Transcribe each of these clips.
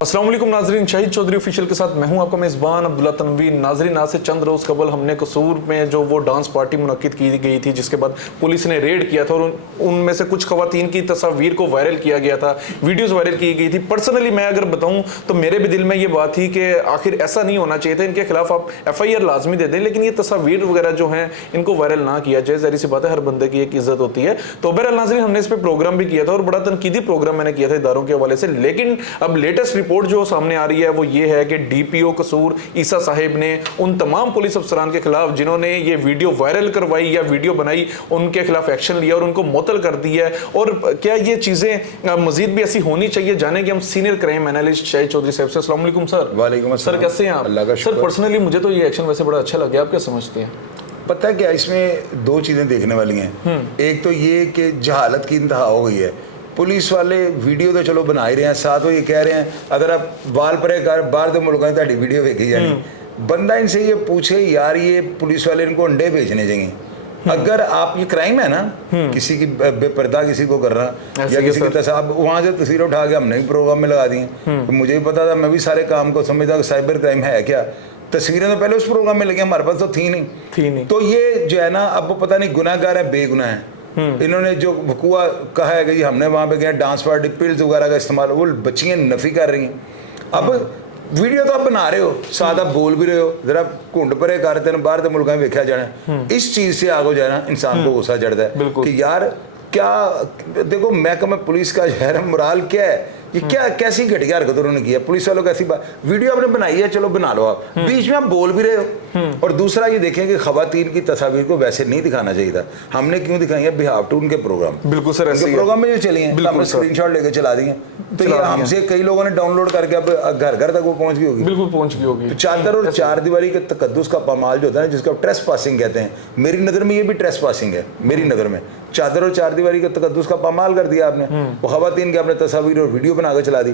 अस्सलाम वालेकुम नाजरीन, शाहिद चौधरी ऑफिशियल के साथ मैं हूं आपका मेज़बान अब्दुल्ला तनवीर। नाजरीन, आज से चंद रोज़ कबल हमने कसूर में जो वो डांस पार्टी मुनक्किद की गई थी, जिसके बाद पुलिस ने रेड किया था और उनमें से कुछ खवातीन की तस्वीर को वायरल किया गया था, वीडियोज़ वायरल की गई थी। पर्सनली मैं अगर बताऊँ तो मेरे भी दिल में ये बात थी कि आखिर ऐसा नहीं होना चाहिए था, इनके खिलाफ आप FIR लाजमी दे दें, लेकिन ये तस्वीर वगैरह जो हैं इनको वायरल ना किया जाए। ज़ाहिर सी बात है, हर बंदे की एक इज्जत होती है। तो बहरहाल नाजरीन, हमने इस पर प्रोग्राम भी किया था और बड़ा तनकीदी प्रोग्राम मैंने किया था इदारों के हवाले से। लेकिन अब लेटेस्ट रिपोर्ट जो सामने आ रही है वो ये है कि DPO कसूर ईसा साहिब ने उन तमाम पुलिस अफसरान के खिलाफ जिन्होंने ये वीडियो वायरल करवाई या वीडियो बनाई, उनके खिलाफ एक्शन लिया और उनको मुअत्तल कर दिया है। और क्या ये चीजें मजीद भी ऐसी होनी चाहिए? जानेंगे हम senior crime analyst Shahid Chaudhary साहब से। अस्सलाम वालेकुम सर। वालेकुम अस्सलाम। सर कैसे हैं आप? सर पर्सनली मुझे तो ये एक्शन वैसे बड़ा अच्छा लगा, आप क्या समझते हैं? पता है क्या, इसमें दो चीजें देखने वाली हैं। एक तो ये कि जहालत की इंतहा हो गई है। पुलिस वाले वीडियो तो चलो बना ही रहे हैं, साथ वो ये कह रहे हैं अगर आप वाल परे कर बाहर तो मुल्क ताड़ी वीडियो देखी जानी। बंदा इनसे ये पूछे यार, ये पुलिस वाले इनको अंडे बेचने चाहिए। अगर आप, ये क्राइम है ना, किसी की बेपर्दा किसी को कर रहा या किसी की तस्वीर, वहां से तस्वीर उठा के हमने भी प्रोग्राम में लगा दी। तो मुझे भी पता था, मैं भी सारे काम को समझता कि साइबर क्राइम है क्या। तस्वीरें तो पहले उस प्रोग्राम में लगी, हमारे पास तो थी नहीं। तो ये जो है ना, अब पता नहीं गुनाहगार है बेगुनाह है। इन्होंने जो वकूआ कहा है कि जी हमने वहां पे गए डांस पार्टी पिल्स वगैरह का इस्तेमाल, वो बच्चियां नफी कर रही हैं। अब वीडियो तो आप बना रहे हो, साथ आप बोल भी रहे हो, जरा घुंड परे करते हैं बाहर तो मुल्क में देखा जाना। इस चीज से आगे जाए ना, इंसान को गुस्सा चढ़ता है कि यार क्या, देखो महकमा पुलिस का जो मोराल क्या है, ये क्या कैसी घटिया हरकत उन्होंने की है। पुलिस वालों को ऐसी बात, वीडियो आपने बनाई है चलो बना लो, आप बीच में आप बोल भी रहे हो। और दूसरा ये देखें कि खवातीन की तस्वीर को वैसे नहीं दिखाना चाहिए था। हमने क्यों दिखाई है? बिहाफ टू उनके प्रोग्राम। बिल्कुल सर, उनके प्रोग्राम में जो चली हैं हमने स्क्रीनशॉट लेके चला दिए। तो ये हमसे कई लोगों ने डाउनलोड करके अब घर घर तक वो पहुंच गई होगी। बिल्कुल पहुंच गई होगी। तो चादर और चार दीवारी के तकद्दुस का पामाल जो होता है, जिसको ट्रेस पासिंग कहते हैं, मेरी नज़र में ये भी ट्रेस पासिंग है। मेरी नज़र में चादर और चार दीवारी के तकद्दुस का पामाल कर दिया आपने, वो खवातीन के आपने तस्वीर और वीडियो बना के चला दी।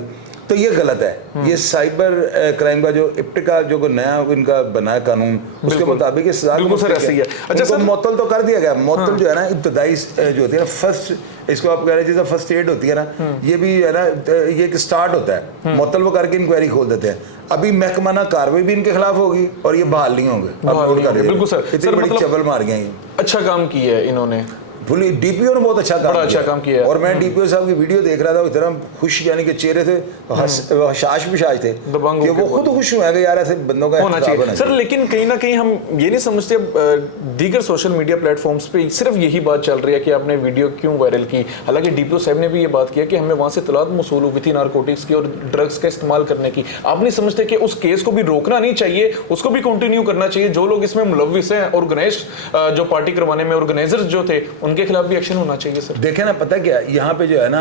तो ये गलत है। ये साइबर क्राइम का जो इप्टिका जो नया इनका बना है कानून, उसके मुताबिक सजा अच्छा सर मुअत्तल तो कर दिया गया। मुअत्तल जो है ना, इब्तदाई जो होती है ना, फर्स्ट, इसको आप कह रहे हैं जैसे फर्स्ट एड होती है ना, ये भी है ना, ये एक स्टार्ट होता है। मुअत्तल वो करके इंक्वायरी खोल देते हैं। अभी महकमाना कार्रवाई भी इनके खिलाफ होगी और ये बहाल नहीं होंगे। बिल्कुल सर, इतनी बड़ी चबल मार गए। अच्छा काम किया है इन्होंने, DPO ने बहुत अच्छा काम किया। और मैं DPO साहब की वीडियो देख रहा था, इतना खुश, यानी कि चेहरे थे हशाश बिशाश थे कि वो खुद खुश हुए कि यार ऐसे बंदों का होना चाहिए सर। लेकिन कहीं ना कहीं हम ये नहीं समझते, दीगर सोशल मीडिया प्लेटफॉर्म्स पे सिर्फ यही बात चल रही है कि आपने वीडियो क्यों वायरल की। हालांकि DPO साहब ने भी ये बात किया कि हमें वहां से इत्तलात मौसूल हुई थी नारकोटिक्स की और ड्रग्स का इस्तेमाल करने की। आप नहीं समझते कि उस केस को भी रोकना नहीं चाहिए, उसको भी कंटिन्यू करना चाहिए? जो लोग इसमें मुलव्विस हैं, ऑर्गेनाइज्ड जो पार्टी करवाने में ऑर्गेनाइजर्स जो थे, उनके खिलाफ भी एक्शन चाहिए सर। देखे ना, पता क्या, यहाँ पे जो है ना,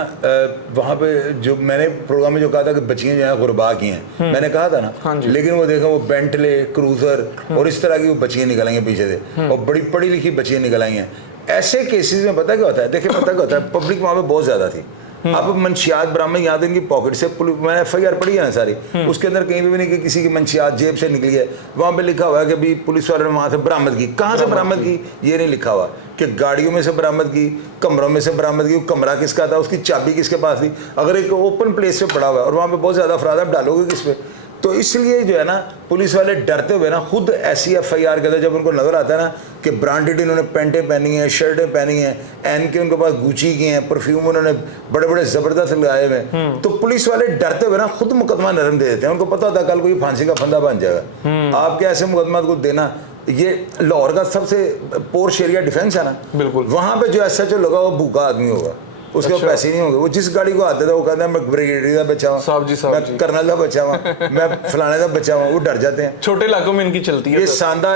वहाँ पे जो मैंने प्रोग्राम में जो कहा था कि बच्चियां जो है गुरबा की हैं, मैंने कहा था ना, लेकिन वो देखो वो बेंटले क्रूजर और इस तरह की वो बच्चियां निकल आई हैं पीछे से, और बड़ी पढ़ी लिखी बच्चियां निकल आई हैं। ऐसे केसेस में पता क्या होता है, देखिए पता क्या होता है, पब्लिक वहाँ पे बहुत ज्यादा थी। अब मंशियात बरामद, यहाँ तो इनकी पॉकेट से, मैंने FIR पढ़ी है ना सारी, उसके अंदर कहीं भी नहीं कि किसी की मंशियात जेब से निकली है। वहाँ पे लिखा हुआ है कि भी पुलिस वालों ने वहाँ से बरामद की। कहाँ से बरामद की ये नहीं लिखा हुआ, कि गाड़ियों में से बरामद की, कमरों में से बरामद की, कमरा किसका था, उसकी चाबी किसके पास थी। अगर एक ओपन प्लेस पे पड़ा हुआ है और वहाँ पे बहुत ज़्यादा अफराद आप डालोगे किस पे, तो इसलिए जो है ना, पुलिस वाले डरते हुए ना खुद ऐसी FIR कहते हैं। जब उनको नजर आता है ना कि ब्रांडेड इन्होंने पेंटें पहनी हैं, शर्टें पहनी हैं, एन के उनके पास गुची की हैं, परफ्यूम उन्होंने बड़े बड़े जबरदस्त लगाए हुए, तो पुलिस वाले डरते हुए ना खुद मुकदमा नरम दे देते हैं। उनको पता होता है कल कोई फांसी का फंदा बन जाएगा। आपके ऐसे मुकदमा को देना, ये लाहौर का सबसे पोर्श एरिया डिफेंस है ना, बिल्कुल, वहाँ पे जो SHO लगा वो भूखा आदमी होगा, उसके अच्छा। पैसे नहीं होंगे। वो जिस गाड़ी को आते थे वो कहते हैं मैं ब्रिगेडियर का बच्चा हूँ, मैं कर्नल का बच्चा हूँ, मैं फलाने का बच्चा हूँ, वो डर जाते हैं। छोटे इलाकों में इनकी चलती है। ये सांदा,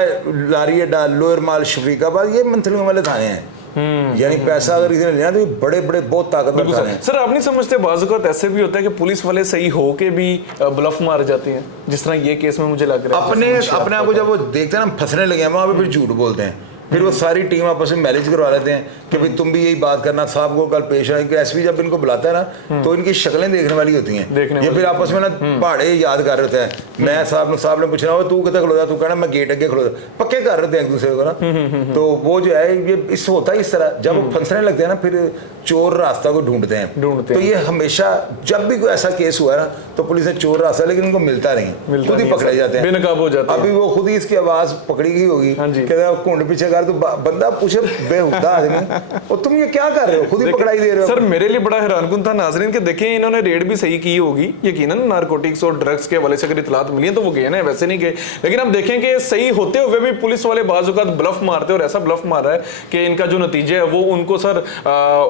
लारी अड्डा, लोअर माल, शफीकाबाद, ये मंथलियों वाले थाने हैं। यानी पैसा अगर किसी ने लेना तो बड़े बड़े बहुत ताकतवर थाने हैं। सर आप नहीं समझते बाज़ औक़ात ऐसे भी होता है कि पुलिस वाले सही हो के भी ब्लफ मार जाते हैं, जिस तरह ये केस में मुझे लग रहा है। अपने आप को जब वो देखते हैं ना फंसने लगे हैं, वहाँ पे फिर झूठ बोलते हैं। फिर वो सारी टीम आपस में मैनेज करवा लेते हैं कि भाई तुम भी यही बात करना, साहब को कल पेश आए। एसपी जब इनको बुलाता है ना तो इनकी शक्लें देखने वाली होती हैं। ये फिर आपस में ना पहाड़े याद कर रहे थे। मैं साहब ने पूछना तू कितना खड़ोता, तू कहना मैं गेट अगे खड़ोता, पक्के कर रहे थे एक दूसरे को ना। तो वो जो है ये इस होता है इस तरह, जब वो फंसने लगते हैं ना फिर चोर रास्ता को ढूंढते हैं। तो ये हमेशा जब भी कोई ऐसा केस हुआ है ना तो पुलिस ने चोर रास्ता, लेकिन उनको मिलता नहीं, खुद ही पकड़े जाते हैं, बेनकाब हो जाते हैं। अभी वो खुद ही इसकी आवाज पकड़ी गई होगी, घुंड पीछे कर, तो बंदा पूछे बेहुदा आदमी और तुम ये क्या कर रहे हो, खुद ही पकड़ाई दे रहे हो। सर मेरे लिए बड़ा हैरानकुन था नाजरीन के देखें इन्होंने रेड भी सही की होगी, यकीनन नारकोटिक्स और ड्रग्स के हवाले से अगर इतलात मिली है तो वो गए ना, वैसे नहीं गए। लेकिन अब देखें कि सही होते हुए भी पुलिस वाले बाज़ औक़ात ब्लफ मारते और ऐसा ब्लफ मार रहा है कि इनका जो नतीजा है वो उनको सर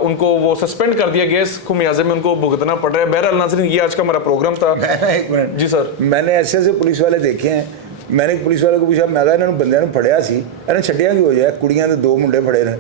उनको वो सस्पेंड कर दिया गया, इस खुमियाजे में उनको भुगतना पड़ रहा है। बहरहाल नाज़रीन ये आज का हमारा प्रोग्राम था। एक मिनट जी सर, मैंने ऐसे पुलिस वाले देखे हैं, मैंने पुलिस वाले को पूछा, मैं कहा इन्होंने बंदे ने फड़िया सी, इन्हें छड़िया क्यों हो जाए, कुड़ियां तो 2 मुंडे फड़े ने।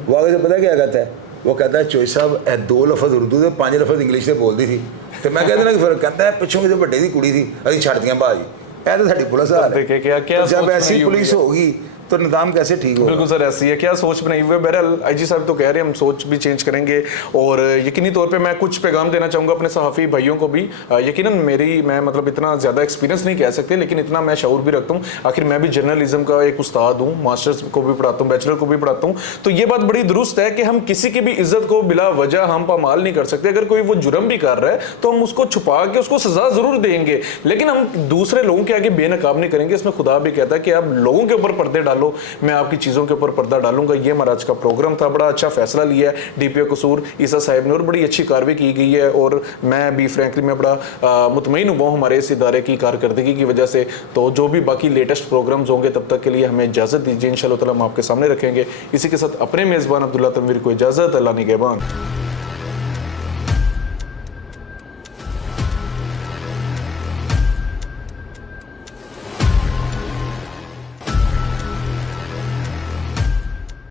वो आगे से पता क्या कहता है, वो कहता है चोई साहब 2 लफज उर्दू से 5 लफज इंग्लिश से बोलती थी। तो मैं कहता ना कि फिर कहता है पिछों किसी बड़े की कुड़ी थी, अभी छड़तियां भाजी, ऐ तो साड़ी पुलिस हाल है। जब ऐसी पुलिस होगी तो निज़ाम कैसे ठीक होगा। बिल्कुल सर ऐसी है, क्या सोच बनाई हुई है। बहरहाल आईजी साहब तो कह रहे हैं हम सोच भी चेंज करेंगे और यकीनी तौर पे मैं कुछ पैगाम देना चाहूँगा अपने सहाफ़ी भाइयों को भी। यकीनन मैं मतलब इतना ज़्यादा एक्सपीरियंस नहीं कह सकते, लेकिन इतना मैं शऊर भी रखता हूँ। आखिर मैं भी जर्नलिज्म का एक उस्ताद हूँ, मास्टर्स को भी पढ़ाता हूँ, बैचलर को भी पढ़ाता हूँ। तो ये बात बड़ी दुरुस्त है कि हम किसी की भी इज्जत को बिला वजह हम पामाल नहीं कर सकते। अगर कोई वो जुर्म भी कर रहा है तो हम उसको छुपा के उसको सजा ज़रूर देंगे, लेकिन हम दूसरे लोगों के आगे बेनकाब नहीं करेंगे। इसमें खुदा भी कहता है कि आप लोगों के ऊपर पर्दे डालो, मैं आपकी चीज़ों के ऊपर पर्दा डालूंगा। ये हमारा आज का प्रोग्राम था। बड़ा अच्छा फैसला लिया है डीपीओ कसूर ईसा साहब ने और बड़ी अच्छी कार्रवाई की गई है और मैं भी फ्रैंकली में बड़ा मुतमईन हुआ हूँ हमारे इस इदारे की कारकर्दगी की वजह से। तो जो भी बाकी लेटेस्ट प्रोग्राम्स होंगे तब तक के लिए हमें इजाज़त दीजिए, इंशाअल्लाह ताला हम आपके सामने रखेंगे। इसी के साथ अपने मेज़बान अब्दुल्ला तनवीर को इजाज़त, अल्लाह निगहबान।